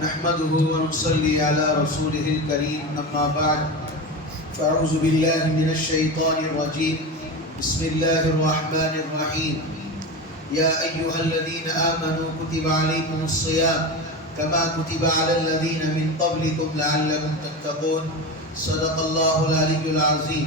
نحمده ونصلي على رسوله الكريم أما بعد فأعوذ بالله من الشيطان الرجيم بسم الله الرحمن الرحيم يا أيها الذين آمنوا كتب عليكم الصيام كما كتب على الذين من قبلكم لعلكم تتقون صدق الله العلي العظيم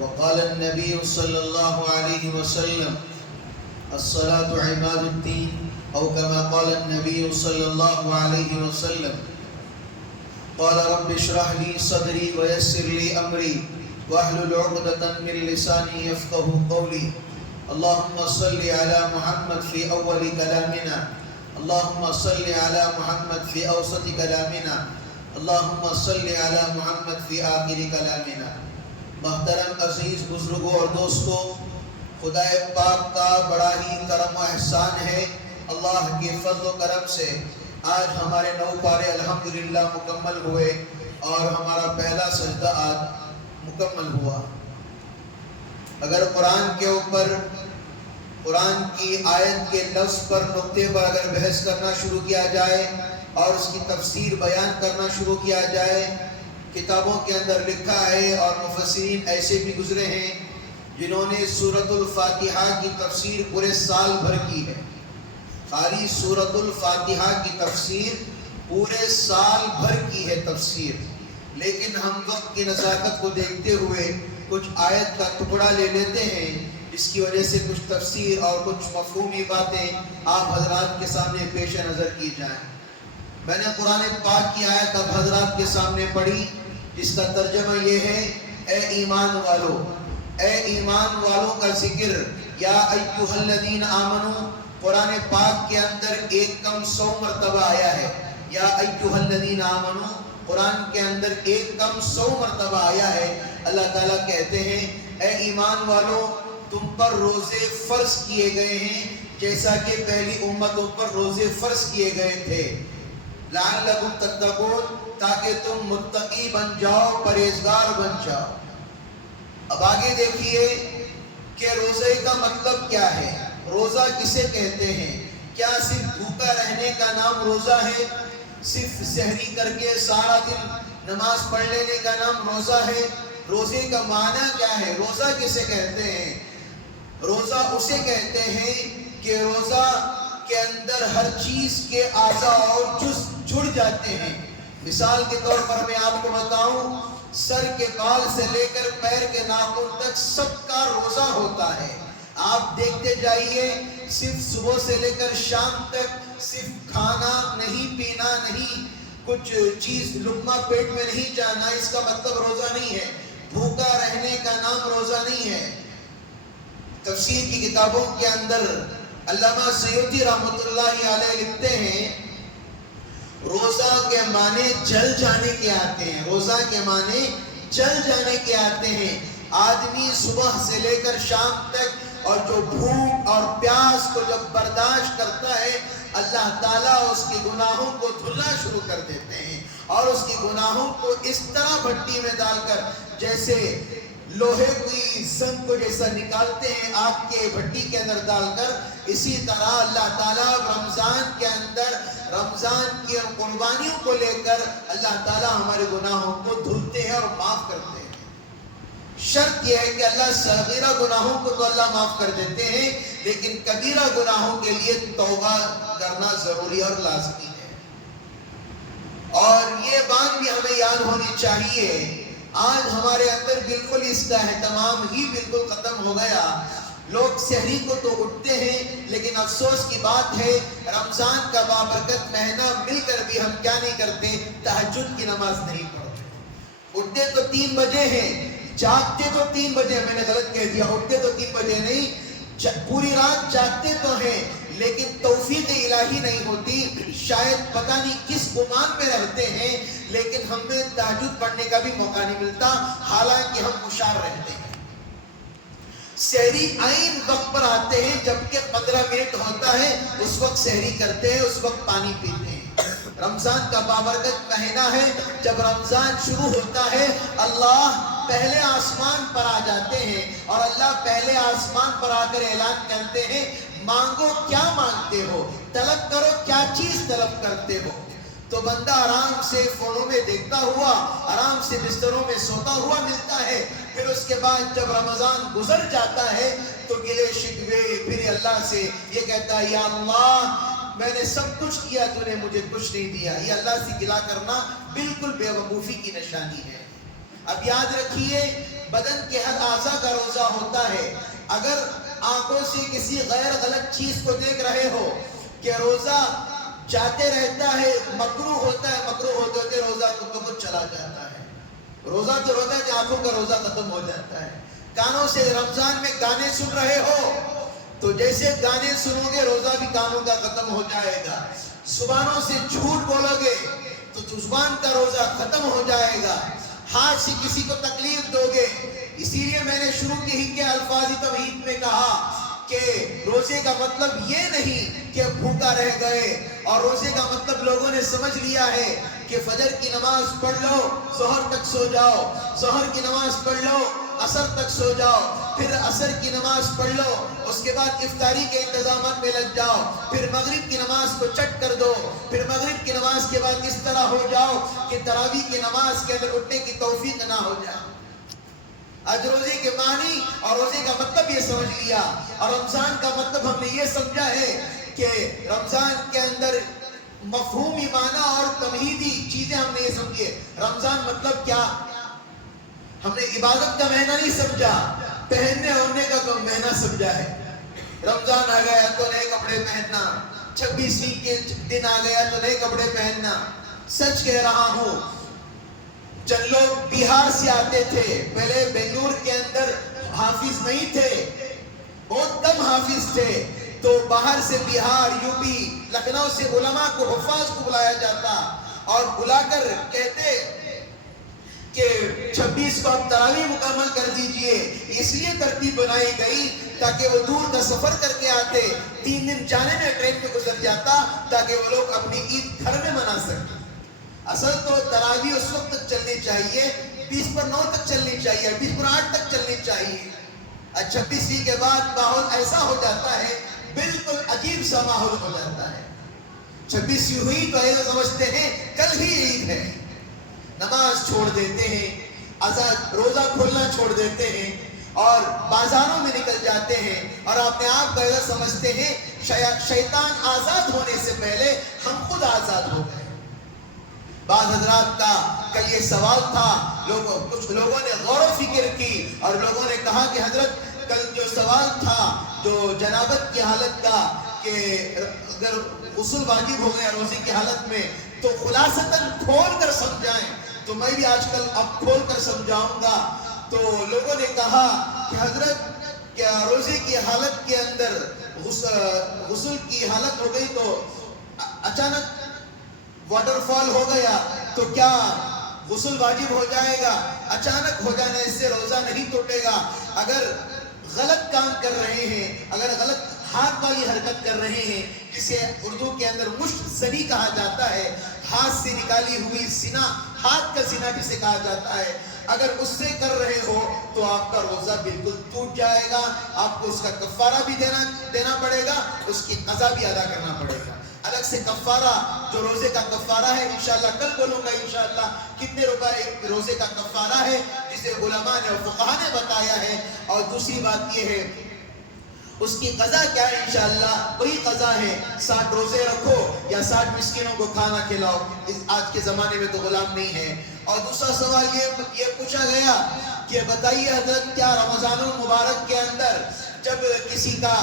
وقال النبي صلى الله عليه وسلم الصلاة عماد الدين أو كما قال النبي صلى الله عليه وسلم قال رب اشرح لي صدري ويسر لي أمري واحلل عقدة من لساني يفقه قولي اللهم صل على محمد في أول كلامنا اللهم صل على محمد في أوسط كلامنا اللهم صل على محمد في آخر كلامنا. محترم عزیز بزرگوں اور دوستوں، خدا پاک کا بڑا ہی کرم و احسان ہے. اللہ کے فضل و کرم سے آج ہمارے 9 پارے الحمدللہ مکمل ہوئے اور ہمارا پہلا سجدہ آج مکمل ہوا. اگر قرآن کے اوپر قرآن کی آیت کے لفظ پر نقطے پر اگر بحث کرنا شروع کیا جائے اور اس کی تفسیر بیان کرنا شروع کیا جائے، کتابوں کے اندر لکھا ہے اور مفسرین ایسے بھی گزرے ہیں جنہوں نے سورۃ الفاتحہ کی تفسیر پورے سال بھر کی ہے. خالی سورۃ الفاتحہ کی تفسیر پورے سال بھر کی ہے تفسیر. لیکن ہم وقت کی نزاکت کو دیکھتے ہوئے کچھ آیت کا ٹکڑا لے لیتے ہیں، اس کی وجہ سے کچھ تفسیر اور کچھ مفہومی باتیں آپ حضرات کے سامنے پیش نظر کی جائیں. میں نے قرآن پاک کی آیت اب حضرات کے سامنے پڑھی، جس کا ترجمہ یہ ہے اے ایمان والو. اے ایمان والوں کا ذکر یا ایھا الذین آمنو قرآن پاک کے اندر 100 مرتبہ آیا ہے. یا ایھا الذین آمنو قرآن کے اندر 100 مرتبہ آیا ہے. اللہ تعالیٰ کہتے ہیں اے ایمان والو، تم پر روزے فرض کیے گئے ہیں جیسا کہ پہلی امتوں پر روزے فرض کیے گئے تھے. لعلکم تتقون، تاکہ تم متقی بن جاؤ، پرہیزگار بن جاؤ. اب آگے دیکھیے کہ روزے کا مطلب کیا ہے، روزہ کسے کہتے ہیں. کیا صرف بھوکا رہنے کا نام روزہ ہے؟ صرف سحری کر کے سارا دن نماز پڑھ لینے کا نام روزہ ہے؟ روزے کا معنی کیا ہے؟ روزہ کسے کہتے ہیں؟ روزہ اسے کہتے ہیں کہ روزہ کے اندر ہر چیز کے اعضاء اور جز جڑ جاتے ہیں. مثال کے طور پر میں آپ کو بتاؤں، سر کے بال سے لے کر پیر کے ناخن تک سب کا روزہ ہوتا ہے. آپ دیکھتے جائیے، صرف صبح سے لے کر شام تک صرف کھانا نہیں، پینا نہیں، کچھ چیز لقمہ پیٹ میں نہیں جانا، اس کا مطلب روزہ نہیں ہے. بھوکا رہنے کا نام روزہ نہیں ہے. تفسیر کی کتابوں کے اندر علامہ سیوطی رحمۃ اللہ علیہ لکھتے ہیں روزہ کے معنی جل جانے کے آتے ہیں. روزہ کے معنی جل جانے کے آتے ہیں. آدمی صبح سے لے کر شام تک اور جو بھوک اور پیاس کو جب برداشت کرتا ہے، اللہ تعالیٰ اس کے گناہوں کو دھلنا شروع کر دیتے ہیں اور اس کے گناہوں کو اس طرح بھٹی میں ڈال کر، جیسے لوہے کی زنگ کو جیسا نکالتے ہیں آگ کے بھٹی کے اندر ڈال کر، اسی طرح اللہ تعالیٰ رمضان کے اندر رمضان کی قربانیوں کو لے کر اللہ تعالیٰ ہمارے گناہوں کو دھلتے ہیں اور معاف کرتے ہیں. شرط یہ ہے کہ اللہ صغیرہ گناہوں کو تو اللہ معاف کر دیتے ہیں، لیکن کبیرہ گناہوں کے لیے توبہ کرنا ضروری اور لازمی ہے. اور یہ بات بھی ہمیں یاد ہونی چاہیے، آج ہمارے اندر بالکل اس کا اہتمام ہی بالکل ختم ہو گیا. لوگ سحری کو تو اٹھتے ہیں، لیکن افسوس کی بات ہے رمضان کا بابرکت مہینہ مل کر بھی ہم کیا نہیں کرتے، تہجد کی نماز نہیں پڑھتے. اٹھتے تو 3 بجے ہیں، جاگتے تو 3 بجے، میں نے غلط کہہ دیا، اٹھتے تو 3 بجے نہیں، پوری رات جاگتے تو ہیں، لیکن توفیق الہی نہیں ہوتی. شاید پتہ نہیں کس گمان میں رہتے ہیں، لیکن ہمیں تہجد پڑھنے کا بھی موقع نہیں ملتا، حالانکہ ہم ہوشیار رہتے ہیں. سحری عین وقت پر آتے ہیں، جبکہ 15 منٹ ہوتا ہے، اس وقت سحری کرتے ہیں، اس وقت پانی پیتے ہیں. رمضان کا بابرکت مہینہ ہے. جب رمضان شروع ہوتا ہے، اللہ پہلے آسمان پر آ جاتے ہیں اور اللہ پہلے آسمان پر آ کر اعلان کرتے ہیں مانگو کیا مانگتے ہو, طلب کرو کیا چیز طلب کرتے ہو. تو بندہ آرام سے فونوں میں دیکھتا ہوا، آرام سے بستروں میں سوتا ہوا ملتا ہے. پھر اس کے بعد جب رمضان گزر جاتا ہے تو گلے شکوے پھر اللہ سے یہ کہتا ہے یا اللہ میں نے سب کچھ کیا، تو نے مجھے کچھ نہیں دیا. یہ اللہ سے گلہ کرنا بالکل بے وقوفی کی نشانی ہے. اب یاد رکھیے بدن کے ہر اعضاء کا روزہ ہوتا ہے. اگر آنکھوں سے کسی غیر غلط چیز کو دیکھ رہے ہو کہ روزہ جاتے رہتا ہے، مکروہ ہوتا ہے، مکروہ ہوتے ہوتے روزہ تو چلا جاتا ہے. روزہ تو روزہ ہے، آنکھوں کا روزہ ختم ہو جاتا ہے. کانوں سے رمضان میں گانے سن رہے ہو تو جیسے گانے سنو گے روزہ بھی کانوں کا ختم ہو جائے گا. زبانوں سے جھوٹ بولو گے تو زبان کا روزہ ختم ہو جائے گا. ہاتھ سے کسی کو تکلیف دو گے. اسی لیے میں نے شروع کے ہی کے الفاظ توحید میں کہا کہ روزے کا مطلب یہ نہیں کہ بھوکا رہ گئے، اور روزے کا مطلب لوگوں نے سمجھ لیا ہے کہ فجر کی نماز پڑھ لو ظہر تک سو جاؤ، ظہر کی نماز پڑھ لو عصر تک سو جاؤ، پھر عصر کی نماز پڑھ لو، اس کے بعد افطاری کے انتظامات میں لگ جاؤ، پھر مغرب کی نماز کو چٹ کر دو، پھر مغرب کی نماز کے بعد اس طرح ہو جاؤ کہ تراویح کی نماز کے اندر اٹھنے کی توفیق نہ ہو جائے. آج روزے کے معنی اور روزے کا مطلب یہ سمجھ لیا، اور رمضان کا مطلب ہم نے یہ سمجھا ہے کہ رمضان کے اندر مفہومی معنی اور تمہیدی چیزیں ہم نے یہ سمجھے. رمضان مطلب کیا؟ ہم نے عبادت کا مہینہ نہیں سمجھا، پہننے اوڑھنے کا مہینہ سمجھا ہے. رمضان آ گیا تو نئے کپڑے پہننا، 26ویں کے دن آ گیا تو نئے کپڑے پہننا. سچ کہہ رہا ہوں، چند لوگ بہار سے آتے تھے، پہلے بنگلور کے اندر حافظ نہیں تھے، بہت کم حافظ تھے، تو باہر سے بہار، یو پی، لکھنؤ سے علماء کو، حفاظ کو بلایا جاتا اور بلا کر کہتے کہ 26 کو آپ تراویح مکمل کر دیجئے. اس لیے ترتیب بنائی گئی تاکہ وہ دور کا سفر کر کے آتے، 3 دن جانے میں ٹرین میں گزر جاتا تاکہ وہ لوگ اپنی عید گھر میں منا سکیں. اصل تو تراویح اس وقت تک چلنی چاہیے، 20 پر 9 تک چلنی چاہیے، 20 پر 8 تک چلنی چاہیے. 26ویں کے بعد ماحول ایسا ہو جاتا ہے، بالکل عجیب سا ماحول ہو جاتا ہے. 26ویں ہوئی تو ایسا سمجھتے ہیں کل ہی عید ہے، نماز چھوڑ دیتے ہیں، روزہ کھولنا چھوڑ دیتے ہیں اور بازاروں میں نکل جاتے ہیں اور اپنے آپ کو ایسا سمجھتے ہیں شیطان آزاد ہونے سے پہلے ہم خود آزاد ہو گئے. بعض حضرات کا کل یہ سوال تھا، کچھ لوگوں نے غور و فکر کی اور لوگوں نے کہا کہ حضرت کل جو سوال تھا جو جنابت کی حالت کا کہ اگر غسل واجب ہو گیا روزے کی حالت میں تو خلاصتاً کھول کر سمجھائیں. تو میں بھی آج کل اب کھول کر سمجھاؤں گا. تو لوگوں نے کہا کہ حضرت کیا روزے کی حالت کے اندر غسل کی حالت ہو گئی تو اچانک واٹر فال ہو گیا تو کیا غسل واجب ہو جائے گا؟ اچانک ہو جانے سے روزہ نہیں ٹوٹے گا. اگر غلط کام کر رہے ہیں، اگر غلط ہاتھ والی حرکت کر رہے ہیں جسے اردو کے اندر مشت زنی کہا جاتا ہے، ہاتھ سے نکالی ہوئی زنا، ہاتھ کا زنا جسے کہا جاتا ہے، اگر اس سے کر رہے ہو تو آپ کا روزہ بالکل ٹوٹ جائے گا. آپ کو اس کا کفارہ بھی دینا پڑے گا، اس کی قضا بھی ادا کرنا پڑے گا. الگ سے کفارہ جو روزے کا کفارہ ہے، انشاءاللہ کل بولوں گا انشاءاللہ کتنے روپے ایک روزے کا کفارہ ہے جسے علماء نے اور فقہاء نے بتایا ہے. اور دوسری بات یہ ہے اس کی قضا کیا ہے، انشاءاللہ وہی قضا ہے 60 روزے رکھو یا 60 مسکینوں کو کھانا کھلاؤ. آج کے زمانے میں تو غلام نہیں ہے. اور دوسرا سوال یہ پوچھا گیا کہ بتائیے حضرت کیا رمضان المبارک کے اندر جب کسی کا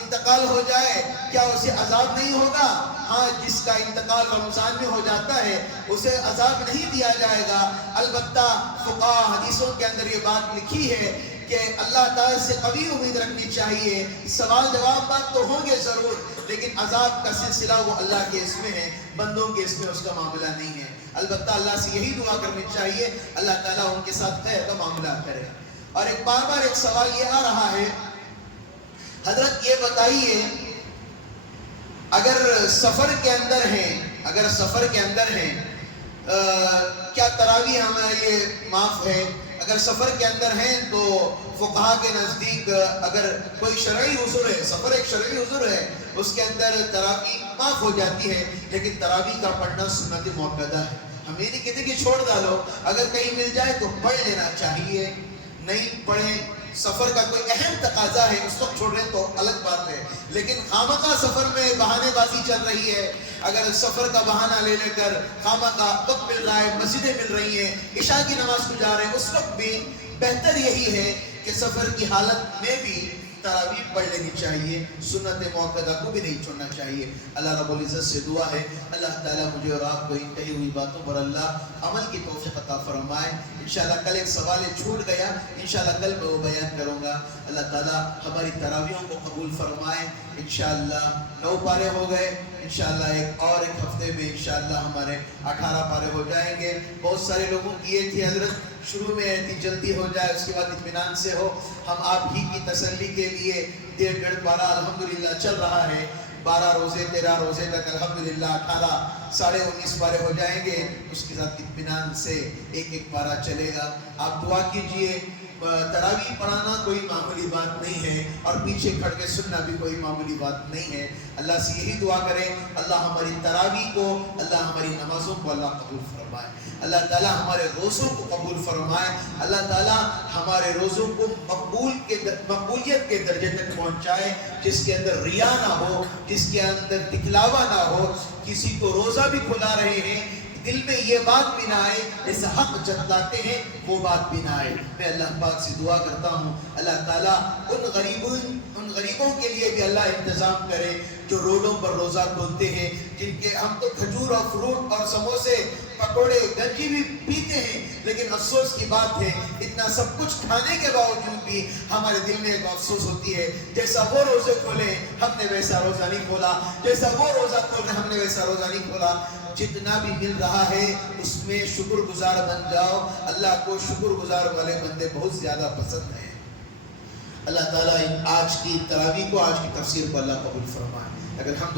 انتقال ہو جائے کیا اسے عذاب نہیں ہوگا؟ ہاں، جس کا انتقال رمضان میں ہو جاتا ہے اسے عذاب نہیں دیا جائے گا. البتہ فقہاء حدیثوں کے اندر یہ بات لکھی ہے کہ اللہ تعالیٰ سے قوی امید رکھنی چاہیے. سوال جواب بات تو ہوں گے ضرور، لیکن عذاب کا سلسلہ وہ اللہ کے اس میں ہے، بندوں کے اس میں اس کا معاملہ نہیں ہے. البتہ اللہ سے یہی دعا کرنی چاہیے اللہ تعالیٰ ان کے ساتھ خیر کا معاملہ کرے. اور ایک بار ایک سوال یہ آ رہا ہے، حضرت یہ بتائیے اگر سفر کے اندر ہیں کیا تراویح ہمارے لیے معاف ہے؟ اگر سفر کے اندر ہیں تو فقہا کے نزدیک اگر کوئی شرعی عذر ہے، سفر ایک شرعی عذر ہے، اس کے اندر تراویح معاف ہو جاتی ہے، لیکن تراویح کا پڑھنا سنت مؤکدہ ہے۔ ہم یہ نہیں کہتے کہ چھوڑ ڈالو، اگر کہیں مل جائے تو پڑھ لینا چاہیے، نہیں پڑھیں سفر کا کوئی اہم تقاضا ہے اس وقت چھوڑ رہے تو الگ بات ہے، لیکن خامخواہ سفر میں بہانے بازی چل رہی ہے، اگر سفر کا بہانہ لے لے کر خامخواہ وقت مل رہا ہے، مسجدیں مل رہی ہیں، عشاء کی نماز کو جا رہے ہیں، اس وقت بھی بہتر یہی ہے کہ سفر کی حالت میں بھی تراویح پڑھ لینی چاہیے، سنت مؤکدہ کو بھی نہیں چھوڑنا چاہیے۔ اللہ رب العزت سے دعا ہے اللہ تعالیٰ مجھے اور آپ کو ان کہی ہوئی باتوں پر اللہ عمل کی توفیق عطا فرمائے۔ انشاءاللہ کل ایک سوال چھوٹ گیا، انشاءاللہ کل میں وہ بیان کروں گا۔ اللہ تعالیٰ ہماری تراویحوں کو قبول فرمائے۔ انشاءاللہ 9 پارے ہو گئے، انشاءاللہ ایک ہفتے میں انشاءاللہ ہمارے 18 پارے ہو جائیں گے۔ بہت سارے لوگوں کی یہ تھی حضرت شروع میں تھی جلدی ہو جائے، اس کے بعد اطمینان سے ہو، ہم آپ ہی کی تسلی کے لیے 1.5 پارہ الحمدللہ چل رہا ہے، 12 روزے 13 روزے تک الحمدللہ 18 ساڑھے 19 پارے ہو جائیں گے، اس کے ساتھ اطمینان سے ایک پارہ چلے گا۔ آپ دعا کیجئے، تراویح پڑھانا کوئی معمولی بات نہیں ہے اور پیچھے کھڑ کے سننا بھی کوئی معمولی بات نہیں ہے۔ اللہ سے یہی دعا کریں اللہ ہماری تراویح کو، اللہ ہماری نمازوں کو اللہ قبول فرمائے، اللہ تعالیٰ ہمارے روزوں کو قبول فرمائے، اللہ تعالیٰ ہمارے روزوں کو مقبولیت کے درجے تک پہنچائے، جس کے اندر ریا نہ ہو، جس کے اندر دکھلاوا نہ ہو، کسی کو روزہ بھی کھلا رہے ہیں دل میں یہ بات بھی نہ آئے جیسے حق جتلاتے ہیں وہ بات بھی نہ آئے۔ میں اللہ پاک سے دعا کرتا ہوں اللہ تعالیٰ ان غریبوں کے لیے بھی اللہ انتظام کرے جو روڈوں پر روزہ کھولتے ہیں، جن کے ہم تو کھجور اور فروٹ اور سموسے پکوڑے گنجی بھی پیتے ہیں، لیکن افسوس کی بات ہے اتنا سب کچھ کھانے کے باوجود بھی ہمارے دل میں ایک افسوس ہوتی ہے جیسا وہ روزے کھولے ہم نے ویسا روزہ نہیں کھولا، جیسا وہ روزہ کھولے ہم نے ویسا روزہ نہیں کھولا۔ جتنا بھی مل رہا ہے اس میں شکر گزار بن جاؤ، اللہ کو شکر گزار والے بندے بہت زیادہ پسند ہیں۔ اللہ تعالیٰ آج کی تراویح کو، آج کی تفسیر کو اللہ قبول فرمائے۔ اگر ہم